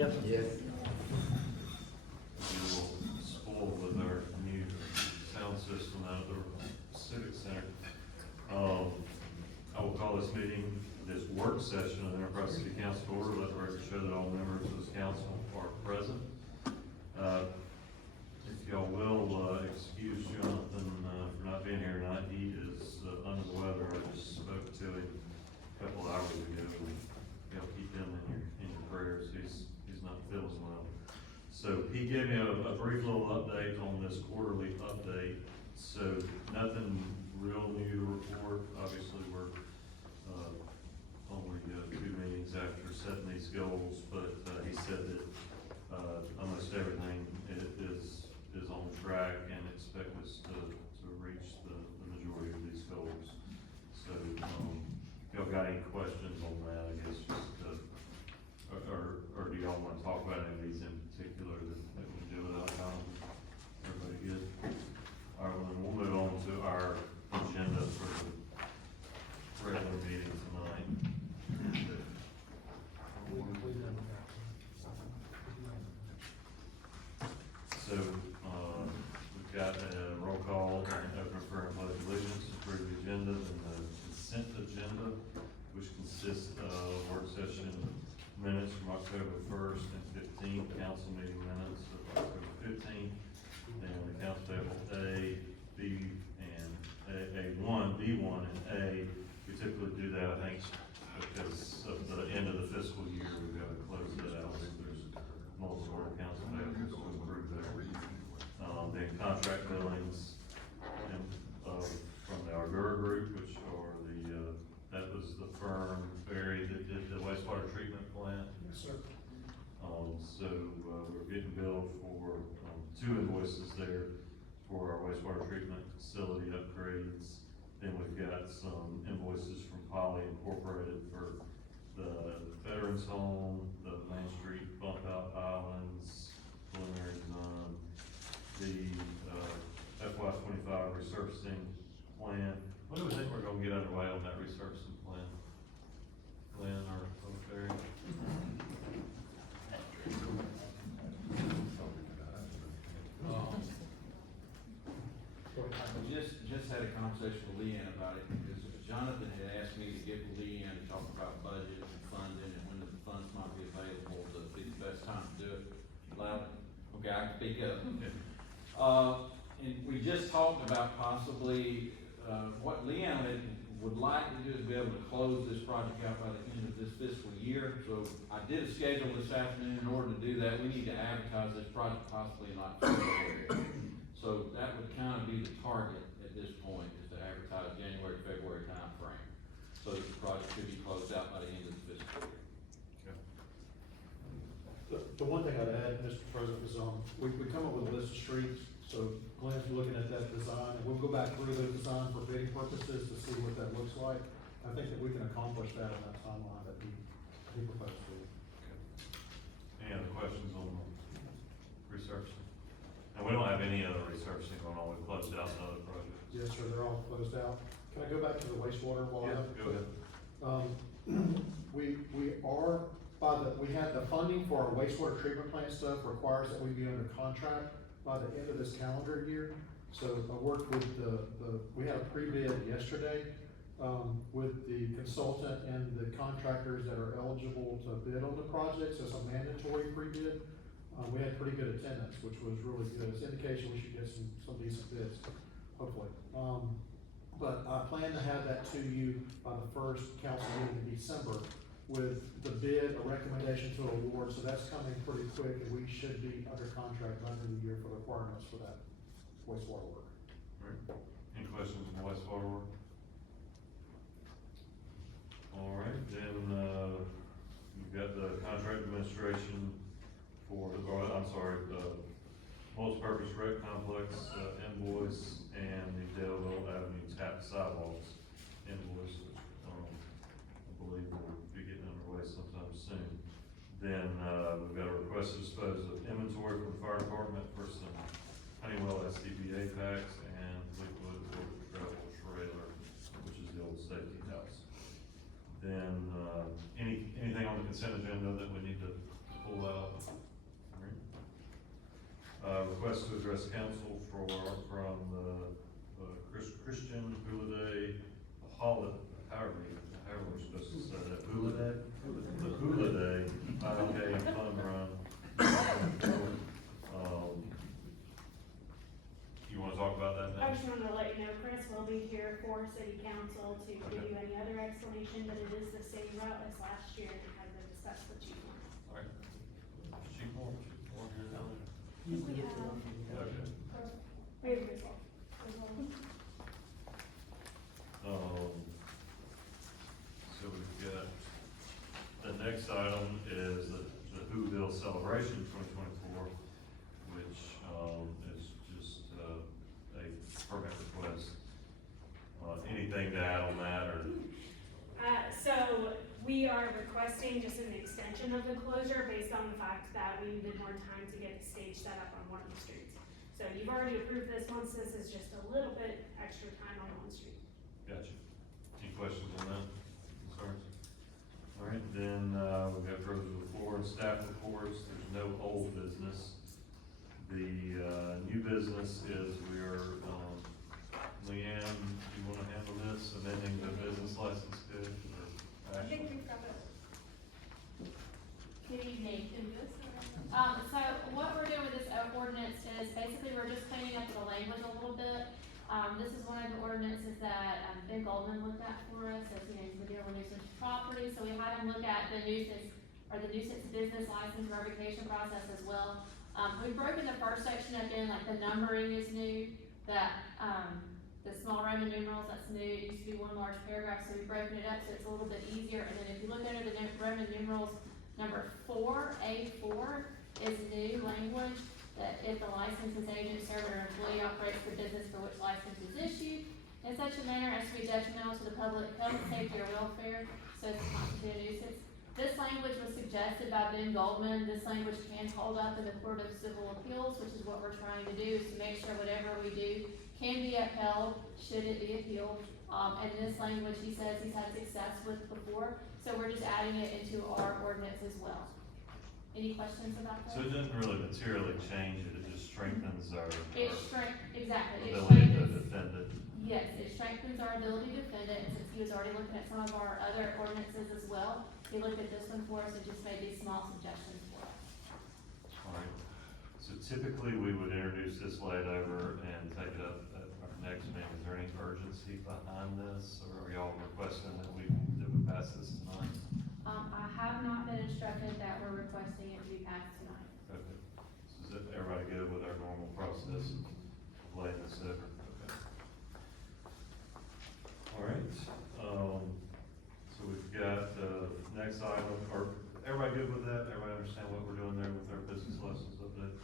Yep. Yes. We will spoil with our new sound system out of the Civic Center. I will call this meeting, this work session of the Enterprise City Council to order. Let the record show that all members of this council are present. If y'all will, excuse Jonathan, for not being here tonight. He is under the weather. I just spoke to him a couple hours ago. Y'all keep him in your prayers. He's not feeling well. So he gave me a brief little update on this quarterly update. So nothing real new to report. Obviously, we're only 2 meetings after setting these goals, but he said that almost everything is on track and expect us to reach the majority of these goals. So if y'all got any questions on that, I guess just or do y'all want to talk about any of these in particular that we do without time? Everybody good? All right, well, then we'll move on to our agenda for the regular meeting tonight. So, we've got a roll call and open for a pledge of allegiance, approve the agenda, and the consent agenda, which consists of work session minutes from October 1st and 15th, council meeting minutes of October 15th, and the council table A, B, and A1, B1, and A. We typically do that, I think, because of the end of the fiscal year, we've got to close that out. There's multiple council matters to approve there. Then contract billings and, from the Ardura Group, which are that was the firm, Barry, that did the wastewater treatment plant. Yes, sir. So, we're getting billed for, 2 invoices there for our wastewater treatment facility upgrades. Then we've got some invoices from Poly Incorporated for the Veterans Home, the Main Street bump out islands, preliminary design, the, FY 25 resurfacing plan. When do we think we're gonna get underway on that resurfacing plan? Glenn or Barry? Just had a conversation with Leanne about it, because Jonathan had asked me to get with Leanne to talk about budget and funding, and when the funds might be available, to be the best time to do it. Loud, okay, I can speak up. And we just talked about possibly, what Leanne would like to do is be able to close this project out by the end of this fiscal year. So I did a schedule this afternoon. In order to do that, we need to advertise this project possibly in October. So that would kind of be the target at this point, is to advertise January, February timeframe. So that the project could be closed out by the end of the fiscal year. The one thing I'd add, Mr. President, is, we come up with a list of streets, so Glenn's looking at that design, and we'll go back through the design for bidding purposes to see what that looks like. I think that we can accomplish that in that timeline that he proposed to. Any other questions on resurfacing? And we don't have any other resurfacing going on. We've closed out some other projects. Yes, sir, they're all closed out. Can I go back to the wastewater while I Yeah, have? go ahead. We had the funding for our wastewater treatment plant stuff requires that we be under contract by the end of this calendar year. So I worked with we had a pre-bid yesterday, with the consultant and the contractors that are eligible to bid on the projects as a mandatory pre-bid. We had pretty good attendance, which was really good. It's an indication we should get some decent bids, hopefully. But I plan to have that to you by the first council meeting in December with the bid, a recommendation to award. So that's coming pretty quick, and we should be under contract by the end of the year for the requirements for that wastewater work. All right. Any questions on wastewater work? All right, then, you've got the contract administration for the multi-purpose rec complex invoice and the Delville Avenue tap sidewalks invoice, which I believe will be getting underway sometime soon. Then, we've got a request to dispose of inventory from the fire department for some Honeywell SCBA packs and liquid travel trailer, which is the old safety house. Then, anything on the consent agenda that we need to pull out? request to address council from Christian Houliday, however we're supposed to say that, Houliday? The Houliday 5K fun run. You wanna talk about that I now? just wanted to let you know, Chris will be here for city council to give you any other explanation, but it is the same route as last year, and it has been discussed with Chief Warren. Alright. Chief Moore here now? We have, Okay. we have Griswold. So we've got, the next item is the Whoville Celebration 2024, which, is just, a permit request. Anything to add on that, or? So we are requesting just an extension of the closure based on the fact that we needed more time to get the stage set up on one of the streets. So you've already approved this once, this is just a little bit extra time on one street. Gotcha. Any questions on that? Concerns? All right, then, we've got pros of the floor and staff reports. There's no old business. The, new business is we are, Leanne, do you wanna handle this, amending the business license code? Or I Ashley? think we've got it. Good evening. So what we're doing with this ordinance is basically we're just cleaning up the language a little bit. This is one of the ordinances that Ben Goldman looked at for us, as you know, he's the deal with nuisance property, so we had him look at the nuisance business license revocation process as well. We've broken the first section up in, like the numbering is new, that, the small Roman numerals, that's new, it used to be one large paragraph, so we've broken it up so it's a little bit easier, and then if you look under the Roman numerals, number 4, A4 is new language, that if the licensed agent, servant, or employee operates the business for which license is issued in such a manner as to be detrimental to the public health, safety, or welfare, so as to constitute a nuisance. This language was suggested by Ben Goldman. This language can hold up in the Court of Civil Appeals, which is what we're trying to do, is to make sure whatever we do can be upheld, should it be appealed. And this language, he says he's had success with before, so we're just adding it into our ordinance as well. Any questions about that? So it doesn't really materially change it, it just strengthens our Exactly, it ability to strengthens, defend it. yes, it strengthens our ability to defend it, and since he was already looking at some of our other ordinances as well, he looked at this one for us and just made these small suggestions for us. Alright, so typically we would introduce this laid over and take it up at our next meeting. Is there any urgency behind this, or are y'all requesting that we pass this tonight? I have not been instructed that we're requesting it to be passed tonight. Okay, so is everybody good with our normal process of laying this over? Okay. Alright, so we've got the next item, or everybody good with that? Everybody understand what we're doing there with our business license update?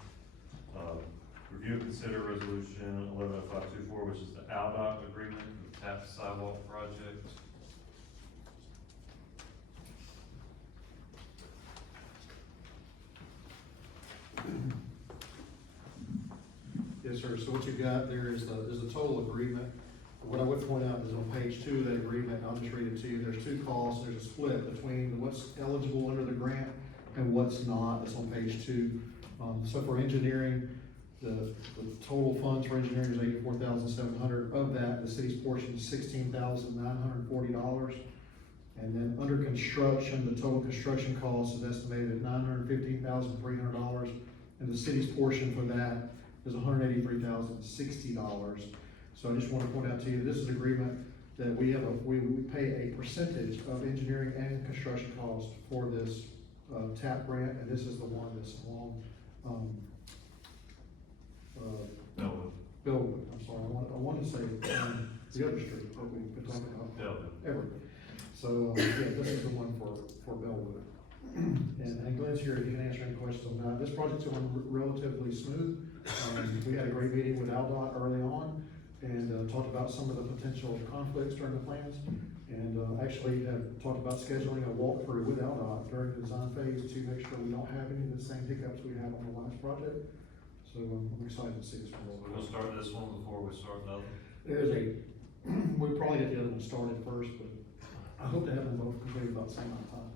Review and consider resolution 110524, which is the ALDOT agreement, the TAP sidewalk project. Yes, sir, so what you've got there is the total agreement. What I would point out is on page 2 of that agreement, I'll just read it to you, there's 2 costs, there's a split between what's eligible under the grant and what's not, it's on page 2. So for engineering, the total funds for engineering is $84,700, of that, the city's portion is $16,940. And then under construction, the total construction cost is estimated at $915,300, and the city's portion for that is $183,060. So I just want to point out to you, this is an agreement that we pay a percentage of engineering and construction costs for this, TAP grant, and this is the one that's along, Bellwood, I'm sorry, I wanted to say, the other street that we've been talking about. Bellwood. Everett. So, yeah, this is the one for Bellwood. And Glenn's here, he can answer any questions on that. This project's going relatively smooth. We had a great meeting with Aldot early on, and talked about some of the potential conflicts during the plans. And actually have talked about scheduling a walkthrough with Aldot during the design phase to make sure we don't have any of the same hiccups we had on the last project. So I'm excited to see this one. We're gonna start this one before we start the other. We probably get the other one started first, but I hope to have them both completed about the same amount of time.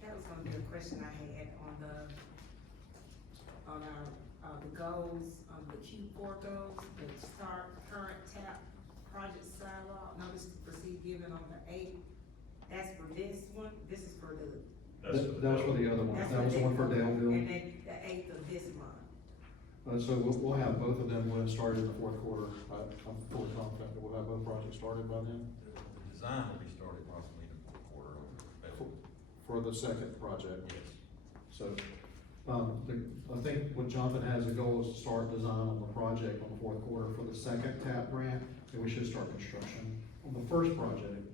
That was gonna be a question I had on our the goals, the Q4 goals, the start current tap project sidewalk, notice to proceed given on the 8th. That's for this one, this is for the, That was for the other one, that's that was the one for Daleville. And then the 8th of this month. So we'll have both of them when it started in the fourth quarter. I'm fully confident that we'll have both projects started by then. The design will be started possibly in the fourth quarter. For the second project. Yes. So, I think what Jonathan has a goal is to start design on the project on the fourth quarter for the second TAP grant, and we should start construction on the first project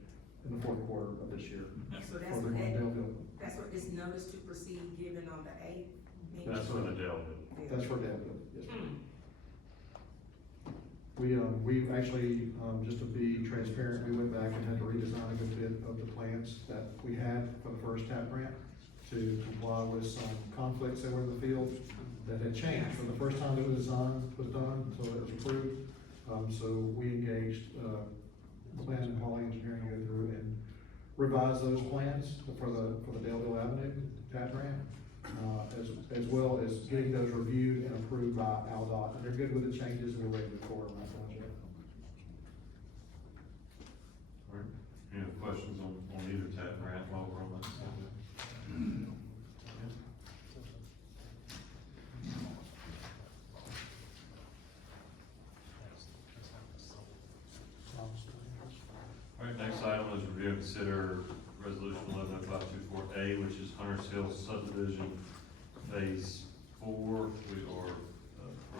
in the fourth quarter of this year. So that's For the what that, Daleville. that's what this notice to proceed given on the 8th means. That's for the Delville. That's for Daleville, yes, ma'am. We actually, just to be transparent, we went back and had to redesign a good bit of the plans that we had for the first TAP grant to comply with some conflicts that were in the field that had changed from the first time that the design was done until it was approved. So we engaged, Plan and Hawley Engineering to go through and revise those plans for the Daleville Avenue TAP grant. As well as getting those reviewed and approved by AlDOT, and they're good with the changes, and we're ready to move forward on that project. All right. Any other questions on either TAP grant while we're on that subject? All right, next item is review and consider resolution 110524A, which is Hunters Hill subdivision phase 4. We are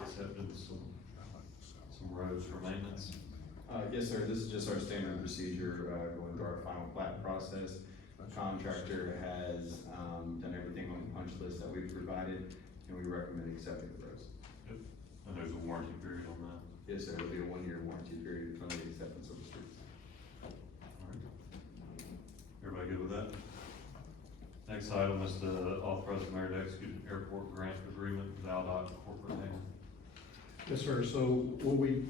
accepting some roads for maintenance. Yes, sir, this is just our standard procedure, going through our final plat process. The contractor has, done everything on the punch list that we've provided, and we recommend accepting the roads. And there's a warranty period on that. Yes, sir, it'll be a 1-year warranty period from the acceptance of the streets. All right. Everybody good with that? Next item is to authorize the mayor to execute an airport grant agreement with AlDOT Corporate Name. Yes, sir, so when we,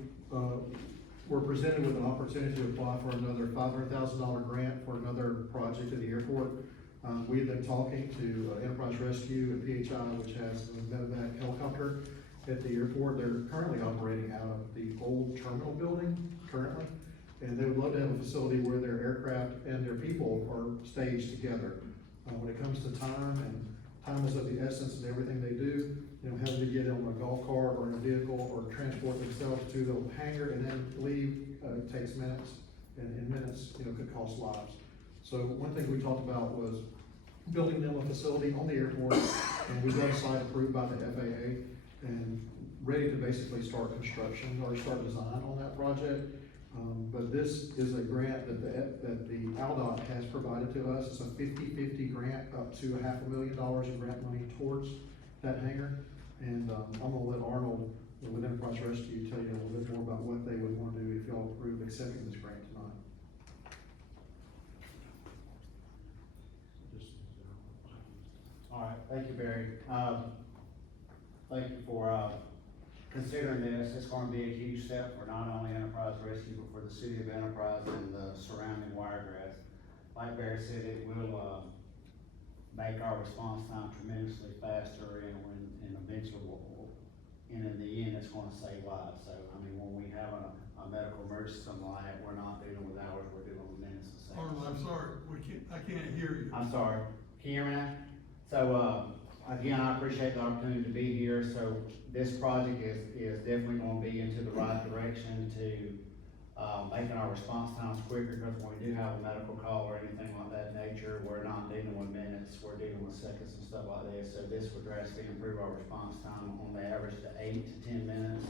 were presented with an opportunity to apply for another $500,000 grant for another project at the airport. We've been talking to Enterprise Rescue and PHI, which has a medevac helicopter at the airport. They're currently operating out of the old terminal building currently, and they would love to have a facility where their aircraft and their people are staged together. When it comes to time, and time is of the essence in everything they do, having to get on a golf cart or in a vehicle or transport themselves to the hangar and then leave, takes minutes, and in minutes, could cost lives. So one thing we talked about was building them a facility on the airport, and we've got a site approved by the FAA and ready to basically start construction or start design on that project. But this is a grant that the AlDOT has provided to us. It's a 50-50 grant up to $500,000 in grant money towards that hangar. And, I'm gonna let Arnold with Enterprise Rescue tell you a little bit more about what they would wanna do if y'all approve accepting this grant tonight. All right, thank you, Barry. Thank you for, considering this. It's gonna be a huge step for not only Enterprise Rescue, but for the city of Enterprise and the surrounding Wiregrass. Like Barry said, it will, make our response time tremendously faster, and eventually and in the end, it's gonna save lives. So, I mean, when we have a medical emergency, something like that, we're not dealing with hours, we're dealing with minutes and seconds. Arnold, I'm sorry, I can't hear you. I'm sorry, can you hear me now? So, again, I appreciate the opportunity to be here. So this project is definitely gonna be into the right direction to, making our response times quicker, because when we do have a medical call or anything like that nature, we're not dealing with minutes, we're dealing with seconds and stuff like that. So this would drastically improve our response time on the average to 8 to 10 minutes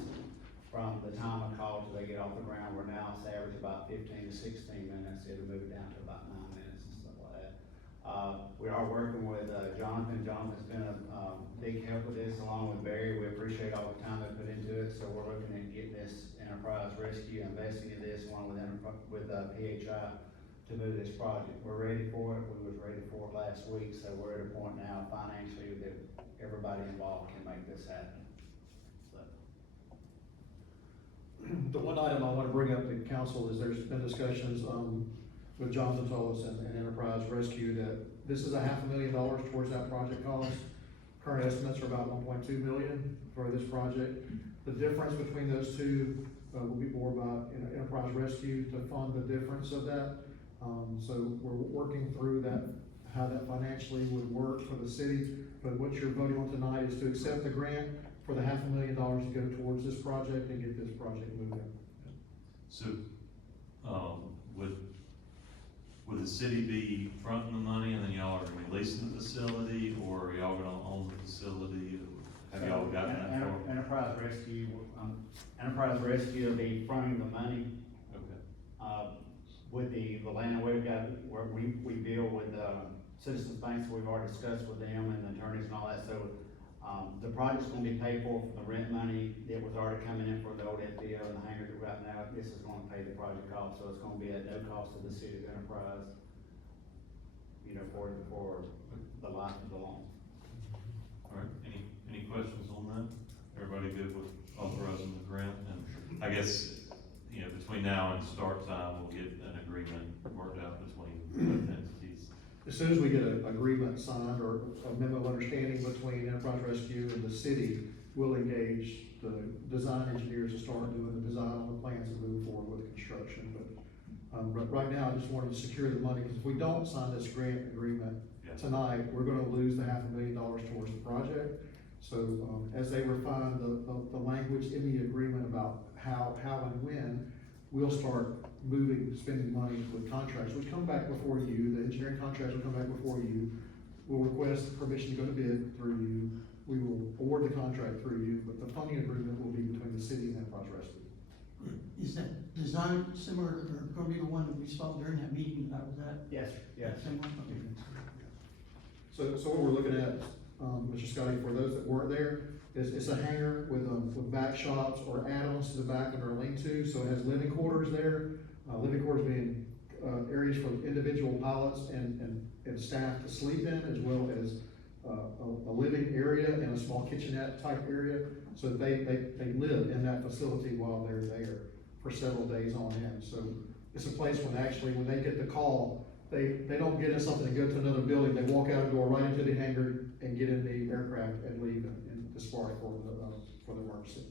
from the time of call till they get off the ground. We're now, it's average about 15 to 16 minutes. It'll move it down to about 9 minutes and stuff like that. We are working with, Jonathan. Jonathan's been a big help with this, along with Barry. We appreciate all the time they put into it, so we're looking at getting this Enterprise Rescue, investing in this, along with PHI, to move this project. We're ready for it. We was ready for it last week, so we're at a point now financially that everybody involved can make this happen. So. The one item I wanna bring up to council is there's been discussions, with Jonathan Tullis and Enterprise Rescue that this is $500,000 towards that project cost. current estimates are about 1.2 million for this project. The difference between those two, will be more about enterprise rescue to fund the difference of that. So we're working through that, how that financially would work for the city. But what you're voting on tonight is to accept the grant for the $500,000 to go towards this project and get this project moving. So, would the city be fronting the money and then y'all are gonna be leasing the facility, or are y'all gonna own the facility? Have y'all gotten that far? Enterprise Rescue will be fronting the money, Okay, with the land we've got, where we deal with, Citizens Banks, we've already discussed with them and the attorneys and all that, so, the project's gonna be paid for from the rent money that was already coming in for the old FBO and the hangar that we're at now. This is gonna pay the project cost, so it's gonna be at no cost to the city of Enterprise, you know, for the life of the loan. all right, any questions on that? Everybody good with authorizing the grant? And I guess, you know, between now and start time, we'll get an agreement worked out between both entities. As soon as we get an agreement signed or a memo of understanding between Enterprise Rescue and the city, we'll engage the design engineers to start doing the design on the plans and move forward with construction. But right now, I just wanted to secure the money, because if we don't sign this grant agreement Yeah. tonight, we're gonna lose the $500,000 towards the project. So, as they refine the language in the agreement about how and when, we'll start spending money with contracts, which come back before you, the engineering contracts will come back before you. We'll request permission to go to bid through you, we will award the contract through you, but the funding agreement will be between the city and Enterprise Rescue. Is that design similar, or gonna be the one that we saw during that meeting, that was that? Yes, yes. Same one? Okay. So what we're looking at, Mr. Scotty, for those that weren't there, is it's a hangar with back shops or add-ons to the back of our lean-to, so it has living quarters there. Living quarters being, areas for individual pilots and staff to sleep in, as well as, a living area and a small kitchenette type area, so that they live in that facility while they're there for several days on end. So it's a place when they get the call, they don't get in something and go to another building, they walk out the door right into the hangar and get in the aircraft and leave and dispatch for the emergency.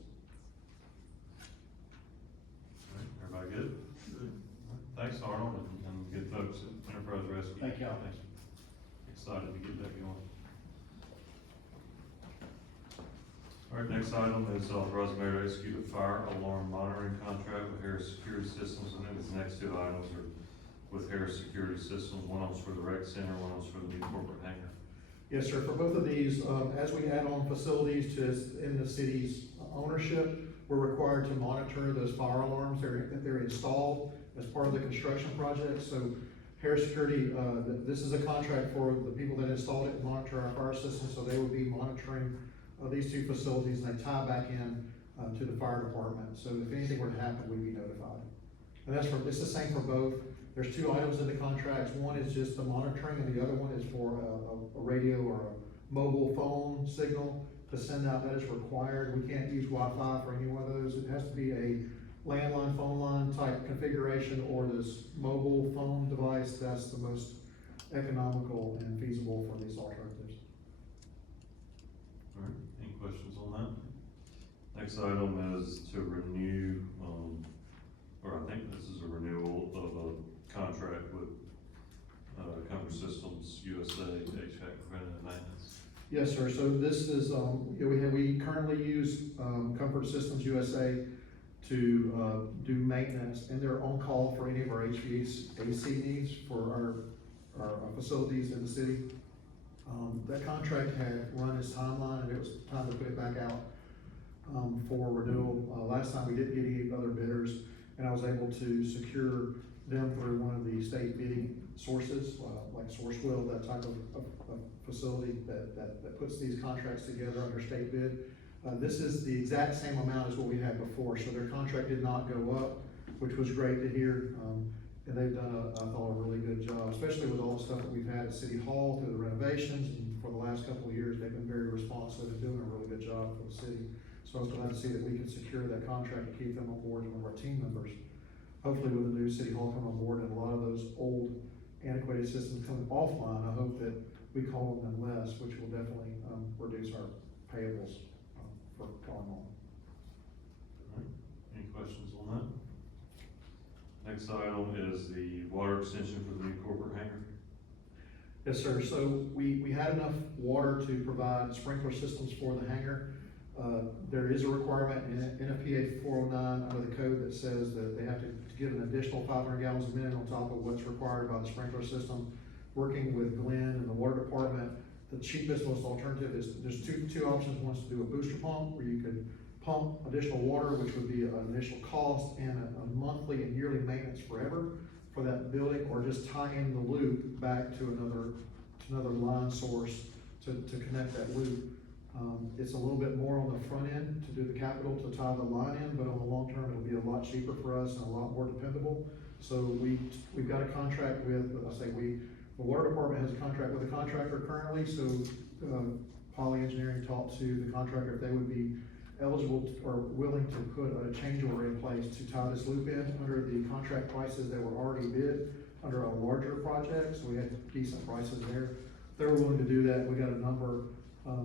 All right, everybody good? Thanks, Arnold, and good folks at Enterprise Rescue. Thank y'all. Thanks. Excited to get that going. All right, next item is authorize mayor to execute a fire alarm monitoring contract with Harris Security Systems. I think the next two items are with Harris Security Systems. One of them's for the rec center, one of them's for the new corporate hangar. Yes, sir. For both of these, as we add on facilities in the city's ownership, we're required to monitor those fire alarms. They're installed as part of the construction project. So Harris Security, this is a contract for the people that installed it and monitor our fire system. So they will be monitoring these two facilities, and they tie back in to the fire department. So if anything were to happen, we'd be notified. And it's the same for both. There's two items in the contracts. One is just the monitoring, and the other one is for a radio or a mobile phone signal to send out. That is required. We can't use Wi-Fi for any one of those. It has to be a landline, phone line type configuration, or this mobile phone device. That's the most economical and feasible for these alternatives. All right, any questions on that? Next item is to renew, or I think this is a renewal of a contract with, Comfort Systems USA HVAC preventative maintenance. Yes, sir. So this is, we currently use, Comfort Systems USA to, do maintenance, and they're on call for any of our HVAC needs for our facilities in the city. That contract had run its timeline, and it was time to put it back out, for renewal. Last time we didn't get any other bidders, and I was able to secure them through one of the state bidding sources, like Sourcewell, that type of facility that puts these contracts together under state bid. This is the exact same amount as what we had before, so their contract did not go up, which was great to hear. And they've done I thought, a really good job, especially with all the stuff that we've had at City Hall through the renovations, and for the last couple of years, they've been very responsive and doing a really good job for the city. So I was glad to see that we could secure that contract and keep them on board as one of our team members. Hopefully with the new City Hall coming on board and a lot of those old antiquated systems coming offline, I hope that we call them less, which will definitely, reduce our payables, for calling on. Alright, any questions on that? Next item is the water extension for the new corporate hangar. Yes, sir. So we had enough water to provide sprinkler systems for the hangar. There is a requirement in NFPA 409 under the code that says that they have to get an additional 500 gallons a minute on top of what's required by the sprinkler system. Working with Glenn and the water department, the cheapest, most alternative is, there's two options. One is to do a booster pump where you could pump additional water, which would be an initial cost and a monthly and yearly maintenance forever for that building, or just tie in the loop back to another line source to connect that loop. It's a little bit more on the front end to do the capital to tie the line in, but on the long term, it'll be a lot cheaper for us and a lot more dependable. So we've got a contract with, the water department has a contract with a contractor currently, so, Poly Engineering talked to the contractor if they would be eligible or willing to put a change order in place to tie this loop in under the contract prices that were already bid under a larger project, so we had decent prices there. They were willing to do that. We got a number,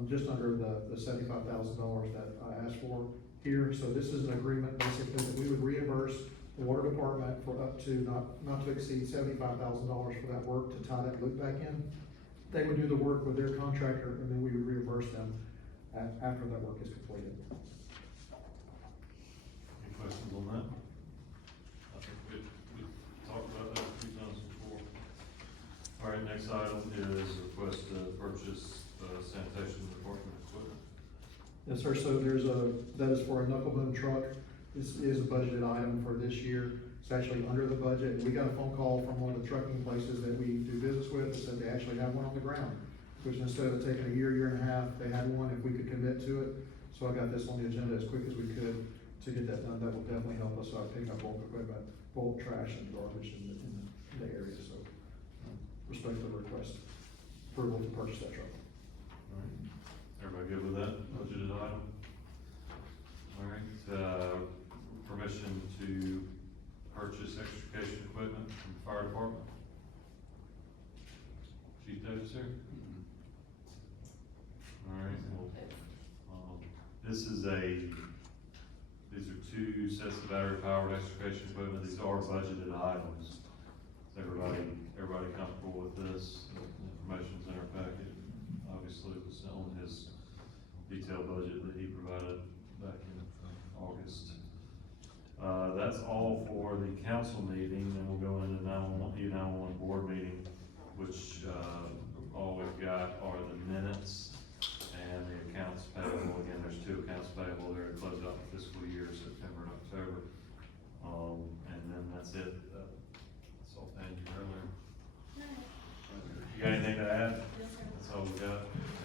just under the $75,000 that I asked for here. So this is an agreement basically that we would reimburse the water department for up to not to exceed $75,000 for that work to tie that loop back in. They would do the work with their contractor, and then we would reimburse them after that work is completed. Any questions on that? I think we talked about that a few times before. All right, next item is request to purchase sanitation department equipment. Yes, sir, so that is for a knuckle boom truck. This is a budgeted item for this year. It's actually under the budget. We got a phone call from one of the trucking places that we do business with that said they actually have one on the ground, which instead of taking a year and a half, they had one if we could commit to it. So I got this on the agenda as quick as we could to get that done. That will definitely help us pick up bulk equipment, bulk trash and garbage in the area, so respect the request, approval to purchase that truck. All right, everybody good with that budgeted item? All right, permission to purchase extrication equipment from the fire department. Chief Davis here? All right, well, these are two sets of battery powered extrication equipment. These are budgeted items. Is everybody comfortable with this? The information's in our packet. Obviously, it was on his detailed budget that he provided back in August. That's all for the council meeting, and we'll go into E911 board meeting, which, all we've got are the minutes and the accounts payable. Again, there's two accounts payable there to close out the fiscal year, September and October. And then that's it. That's all, thank you earlier. You got anything to add? Yes, sir. That's all we got.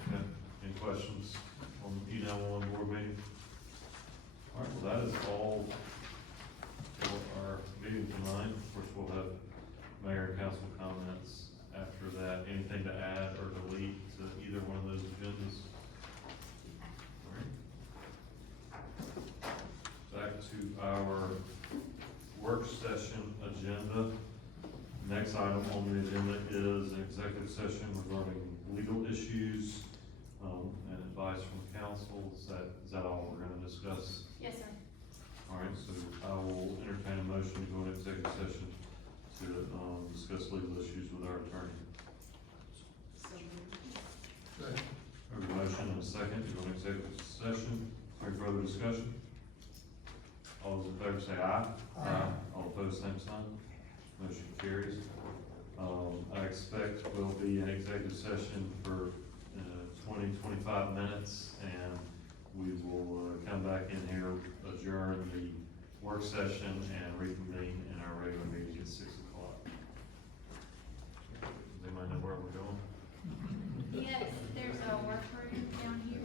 Okay. Any questions on E911 board meeting? All right, well, that is all for our meeting tonight. Of course, we'll have mayor and council comments after that. Anything to add or delete to either one of those agendas? All right. Back to our work session agenda. Next item on the agenda is an executive session regarding legal issues, and advice from council. Is that all we're gonna discuss? Yes, sir. All right, so I will entertain a motion to go into executive session to, discuss legal issues with our attorney. We have a motion and a second to go into executive session. Any further discussion? All those in favor say aye. Aye. All opposed, same sign. Motion carries. I expect we'll be in executive session for 20-25 minutes, and we will come back in here, adjourn the work session, and reconvene in our regular meeting at 6 o'clock. Does anybody know where we're going? Yes, there's a workroom down here.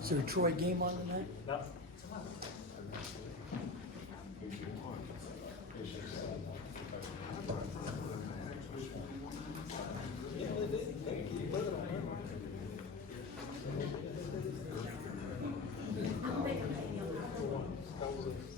Is there a Troy game on tonight? No. Absolutely.